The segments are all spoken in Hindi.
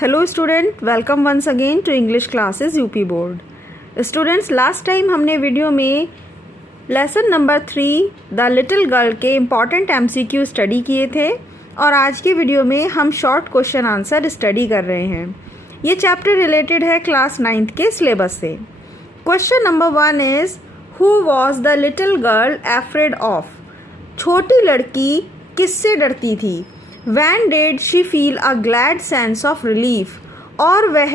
Hello student, welcome once again to English classes UP board. Students, last time हमने वीडियो में lesson number 3 the little girl के इम्पॉर्टेंट एमसीक्यू स्टडी किए थे और आज की वीडियो में हम शॉर्ट क्वेश्चन आंसर स्टडी कर रहे हैं। ये चैप्टर रिलेटेड है क्लास 9th के सिलेबस से। Question number 1 is who was the little girl afraid of? छोटी लड़की किससे डरती थी? When did she feel a glad sense of relief? और वह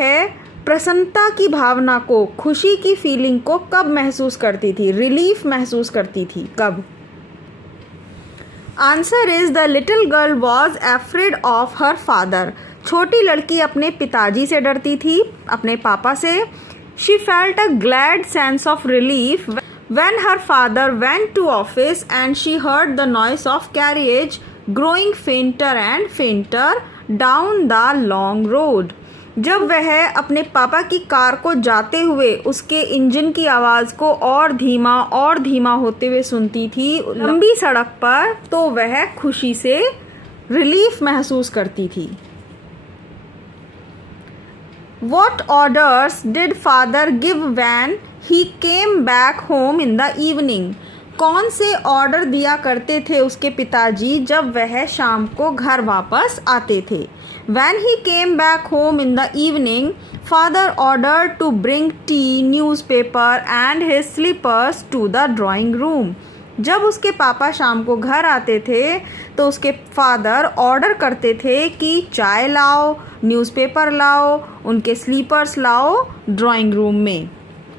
प्रसन्नता की भावना को, खुशी की फीलिंग को कब महसूस करती थी, रिलीफ महसूस करती थी, कब? Answer is the little girl was afraid of her father. छोटी लड़की अपने पिताजी से डरती थी, अपने पापा से। She felt a glad sense of relief when her father went to office and she heard the noise of carriage growing fainter and fainter down the long road। जब वह अपने पापा की कार को जाते हुए उसके इंजन की आवाज़ को और धीमा होते हुए सुनती थी लंबी सड़क पर, तो वह खुशी से रिलीफ महसूस करती थी। What orders did father give when he came back home in the evening? कौन से ऑर्डर दिया करते थे उसके पिताजी जब वह शाम को घर वापस आते थे? When he came back home in the evening, father ordered to bring tea, newspaper and his slippers to the drawing room. जब उसके पापा शाम को घर आते थे तो उसके फादर ऑर्डर करते थे कि चाय लाओ, न्यूज़पेपर लाओ, उनके स्लीपर्स लाओ ड्राइंग रूम में।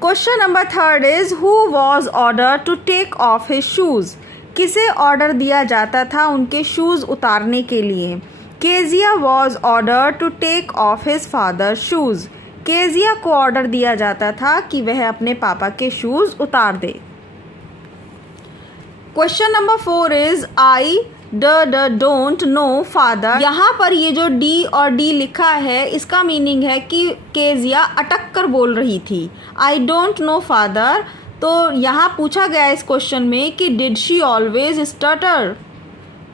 Question number 3 is who was order to take off his shoes? किसे ऑर्डर दिया जाता था उनके शूज़ उतारने के लिए? Kezia was order to take off his father shoes. Kezia को ऑर्डर दिया जाता था कि वह अपने पापा के शूज़ उतार दे। Question number 4 is I don't know father. यहाँ पर ये जो डी और डी लिखा है इसका मीनिंग है कि केजिया अटक कर बोल रही थी। आई डोंट नो फादर, तो यहाँ पूछा गया इस क्वेश्चन में कि डिड शी ऑलवेज स्टटर?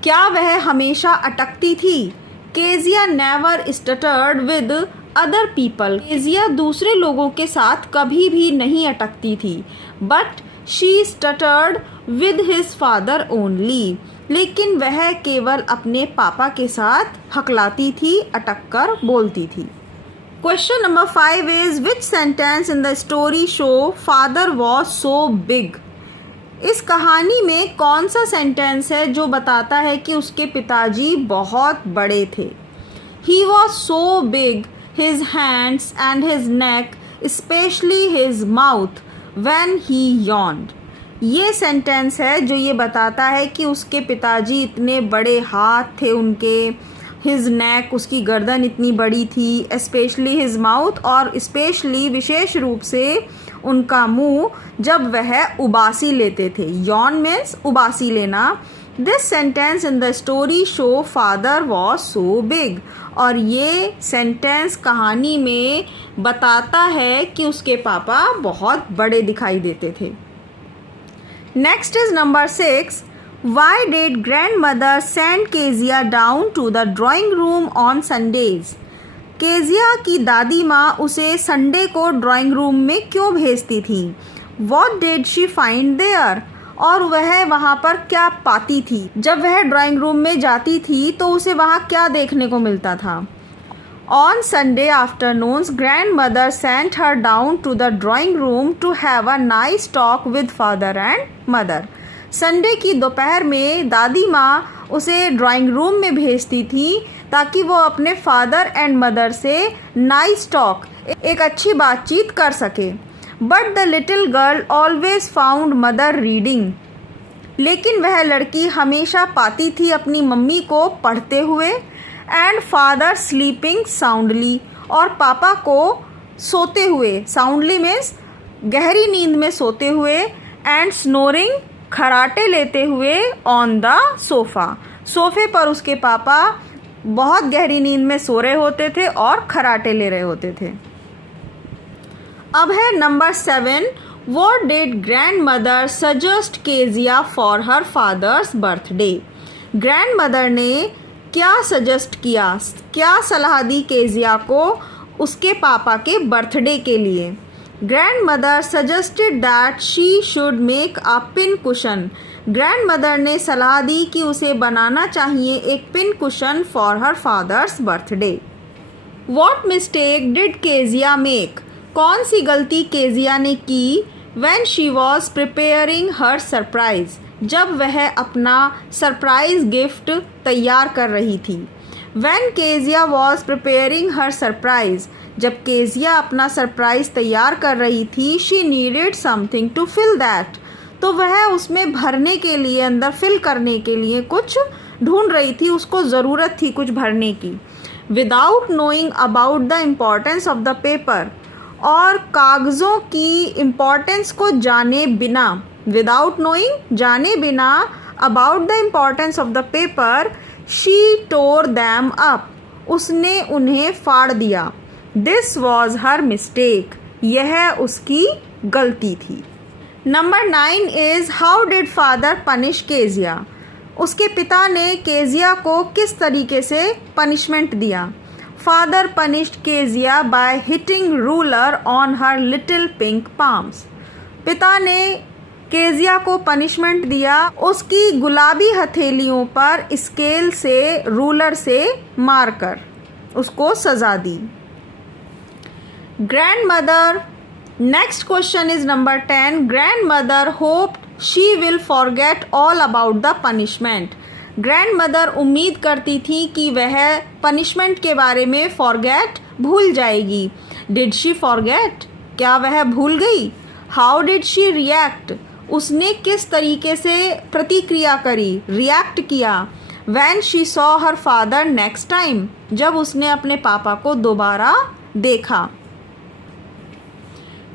क्या वह हमेशा अटकती थी? Kezia never stuttered with other people. Kezia दूसरे लोगों के साथ कभी भी नहीं अटकती थी। But she stuttered with his father only. लेकिन वह केवल अपने पापा के साथ हकलाती थी, अटक कर बोलती थी। Question number 5 is which sentence in the story show father was so big? इस कहानी में कौन सा सेंटेंस है जो बताता है कि उसके पिताजी बहुत बड़े थे? He was so big, his hands and his neck, specially his mouth when he yawned। ये सेंटेंस है जो ये बताता है कि उसके पिताजी इतने बड़े हाथ थे उनके, हिज नेक, उसकी गर्दन इतनी बड़ी थी, स्पेशली हिज माउथ, और स्पेशली विशेष रूप से उनका मुंह जब वह उबासी लेते थे। यॉन मीन्स उबासी लेना। This sentence in the story show father was so big. और ये सेंटेंस कहानी में बताता है कि उसके पापा बहुत बड़े दिखाई देते थे। Next is number 6. Why did grandmother send Kezia down to the drawing room on Sundays? Kezia की दादी माँ उसे संडे को ड्राइंग रूम में क्यों भेजती थी? What did she find there? और वह वहाँ पर क्या पाती थी? जब वह ड्राइंग रूम में जाती थी तो उसे वहाँ क्या देखने को मिलता था? On Sunday afternoons, grandmother sent her down to the drawing room to have a nice talk with father and mother. Sunday की दोपहर में दादी माँ उसे ड्राइंग रूम में भेजती थी ताकि वो अपने फादर एंड मदर से नाइस टॉक, एक अच्छी बातचीत कर सके। But the little girl always found mother reading. लेकिन वह लड़की हमेशा पाती थी अपनी मम्मी को पढ़ते हुए, एंड फादर स्लीपिंग साउंडली, और पापा को सोते हुए, साउंडली मीन्स गहरी नींद में सोते हुए, एंड स्नोरिंग, खराटे लेते हुए, ऑन द सोफ़ा, सोफे पर उसके पापा बहुत गहरी नींद में सो रहे होते थे और खराटे ले रहे होते थे। अब है number 7. What did grand mother suggest Kezia for her father's birthday? Grand mother ने क्या सजेस्ट किया, क्या सलाह दी केजिया को उसके पापा के बर्थडे के लिए। Grandmother suggested that she should make a pin cushion. Grandmother ने सलाह दी कि उसे बनाना चाहिए एक pin cushion for her father's birthday. What mistake did Kezia make. कौन सी गलती केजिया ने की when she was preparing her surprise, जब वह अपना सरप्राइज गिफ्ट तैयार कर रही थी। when Kezia was preparing her surprise, जब केजिया अपना सरप्राइज तैयार कर रही थी, she needed something to fill that, तो वह उसमें भरने के लिए, अंदर फिल करने के लिए कुछ ढूंढ रही थी, उसको ज़रूरत थी कुछ भरने की। without knowing about the importance of the paper, और कागज़ों की इम्पोर्टेंस को जाने बिना, विदाउट नोइंग जाने बिना, about the importance of the paper, she tore them up, उसने उन्हें फाड़ दिया। दिस वॉज हर मिस्टेक, यह उसकी गलती थी। Number 9 is how did father punish Kezia. उसके पिता ने केजिया को किस तरीके से पनिशमेंट दिया। Father punished Kezia by hitting ruler on her little pink palms. पिता ने केजिया को पनिशमेंट दिया उसकी गुलाबी हथेलियों पर स्केल से, रूलर से मारकर उसको सजा दी। Grandmother, next question is number 10। Grandmother hoped she will forget all about the punishment. Grandmother उम्मीद करती थी कि वह पनिशमेंट के बारे में फॉरगेट भूल जाएगी। डिड शी फॉरगेट, क्या वह भूल गई। हाउ डिड शी रिएक्ट, उसने किस तरीके से प्रतिक्रिया करी, रिएक्ट किया। When she saw her father next time, जब उसने अपने पापा को दोबारा देखा।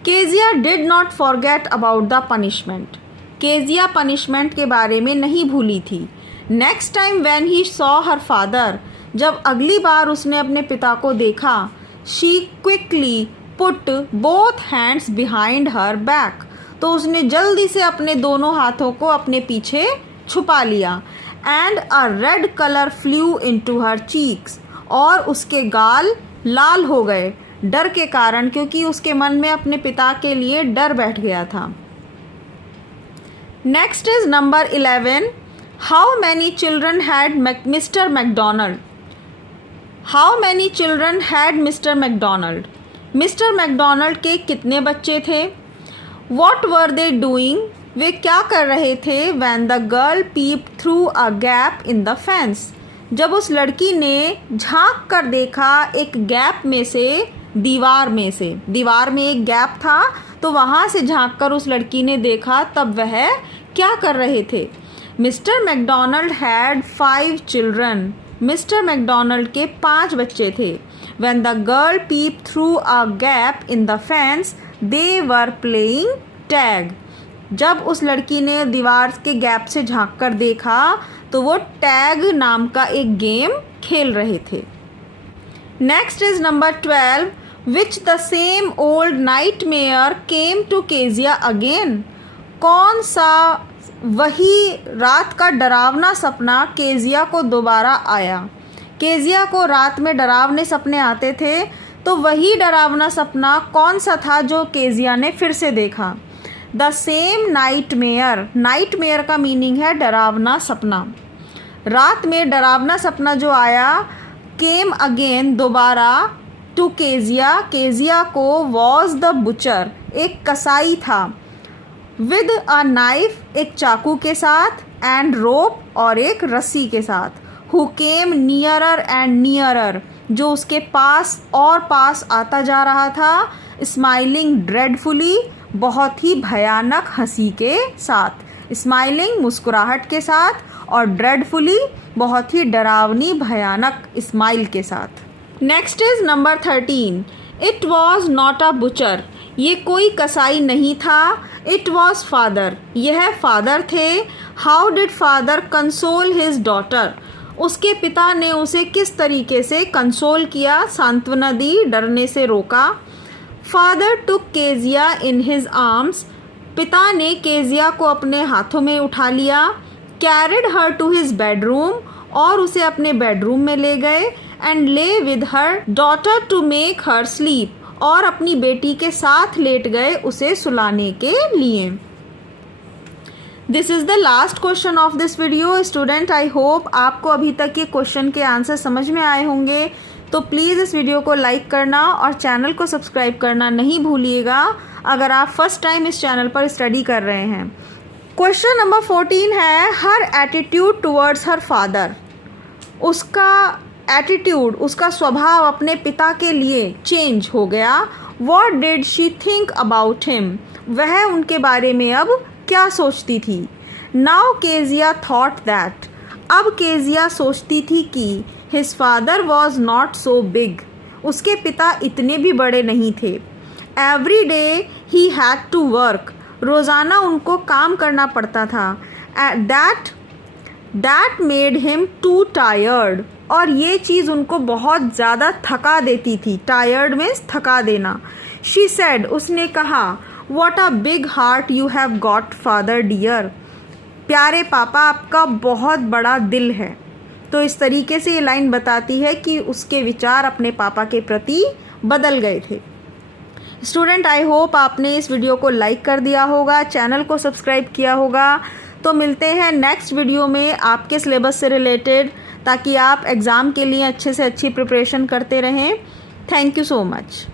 Kezia did not forget about the punishment. Kezia punishment के बारे में नहीं भूली थी। Next time when he saw her father, जब अगली बार उसने अपने पिता को देखा, she quickly put both hands behind her back, तो उसने जल्दी से अपने दोनों हाथों को अपने पीछे छुपा लिया। And a red colour flu into her cheeks, और उसके गाल लाल हो गए डर के कारण, क्योंकि उसके मन में अपने पिता के लिए डर बैठ गया था। Next is number 11। How many children had Mr. McDonald? How many children had Mr. McDonald? Mr. McDonald के कितने बच्चे थे। What were they doing? वे क्या कर रहे थे। When the girl peeped through a gap in the fence, जब उस लड़की ने झांक कर देखा एक गैप में से, दीवार में से, दीवार में एक गैप था तो वहाँ से झांक कर उस लड़की ने देखा, तब वह क्या कर रहे थे। Mister McDonald had 5 children. Mister McDonald के 5 बच्चे थे। When the girl pep through a gap in the fence, they were playing tag. जब उस लड़की ने दीवार के गैप से झांक कर देखा तो वो टैग नाम का एक गेम खेल रहे थे। Next is number 12। Which the same old nightmare came to Kezia again. कौन सा वही रात का डरावना सपना केजिया को दोबारा आया। केजिया को रात में डरावने सपने आते थे, तो वही डरावना सपना कौन सा था जो केजिया ने फिर से देखा। The same nightmare. नाइटमेयर का मीनिंग है डरावना सपना। रात में डरावना सपना जो आया, केम अगेन, दोबारा, टू केजिया, केजिया को, वॉज द बुचर, एक कसाई था, विद अ नाइफ, एक चाकू के साथ, एंड रोप, और एक रस्सी के साथ, who came nearer and nearer, जो उसके पास और पास आता जा रहा था, स्माइलिंग ड्रेडफुली, बहुत ही भयानक हंसी के साथ। स्माइलिंग मुस्कुराहट के साथ, और ड्रेडफुली बहुत ही डरावनी भयानक स्माइल के साथ। Next is number 13। It was not a butcher. ये कोई कसाई नहीं था। इट वॉज फादर, यह फादर थे। How did father console his daughter. उसके पिता ने उसे किस तरीके से कंसोल किया, सांत्वना दी, डरने से रोका। Father took Kezia in his arms. पिता ने केजिया को अपने हाथों में उठा लिया। Carried her to his bedroom, और उसे अपने बेडरूम में ले गए and lay with her daughter to make her sleep, और अपनी बेटी के साथ लेट गए उसे सुलाने के लिए। This is the last question of this video. Student, I hope आपको अभी तक ये क्वेश्चन के आंसर समझ में आए होंगे। तो प्लीज़ इस वीडियो को लाइक करना और चैनल को सब्सक्राइब करना नहीं भूलिएगा अगर आप फर्स्ट टाइम इस चैनल पर स्टडी कर रहे हैं। क्वेश्चन नंबर 14 है, हर एटीट्यूड टुवर्ड्स हर फादर। उसका एटीट्यूड, उसका स्वभाव अपने पिता के लिए चेंज हो गया। What did she think about him, वह उनके बारे में अब क्या सोचती थी। नाउ केजिया थॉट दैट, अब केजिया सोचती थी कि his father was not so big, उसके पिता इतने भी बड़े नहीं थे। Every day he had to work, रोज़ाना उनको काम करना पड़ता था। That made him too tired, और ये चीज़ उनको बहुत ज़्यादा थका देती थी। टायर्ड मीन्स थका देना। शी सेड, उसने कहा, what a big heart you have got father dear, प्यारे पापा आपका बहुत बड़ा दिल है। तो इस तरीके से ये लाइन बताती है कि उसके विचार अपने पापा के प्रति बदल गए थे। स्टूडेंट, आई होप आपने इस वीडियो को लाइक कर दिया होगा, चैनल को सब्सक्राइब किया होगा। तो मिलते हैं नेक्स्ट वीडियो में आपके सिलेबस से रिलेटेड, ताकि आप एग्ज़ाम के लिए अच्छे से अच्छी प्रिपरेशन करते रहें। Thank you so much.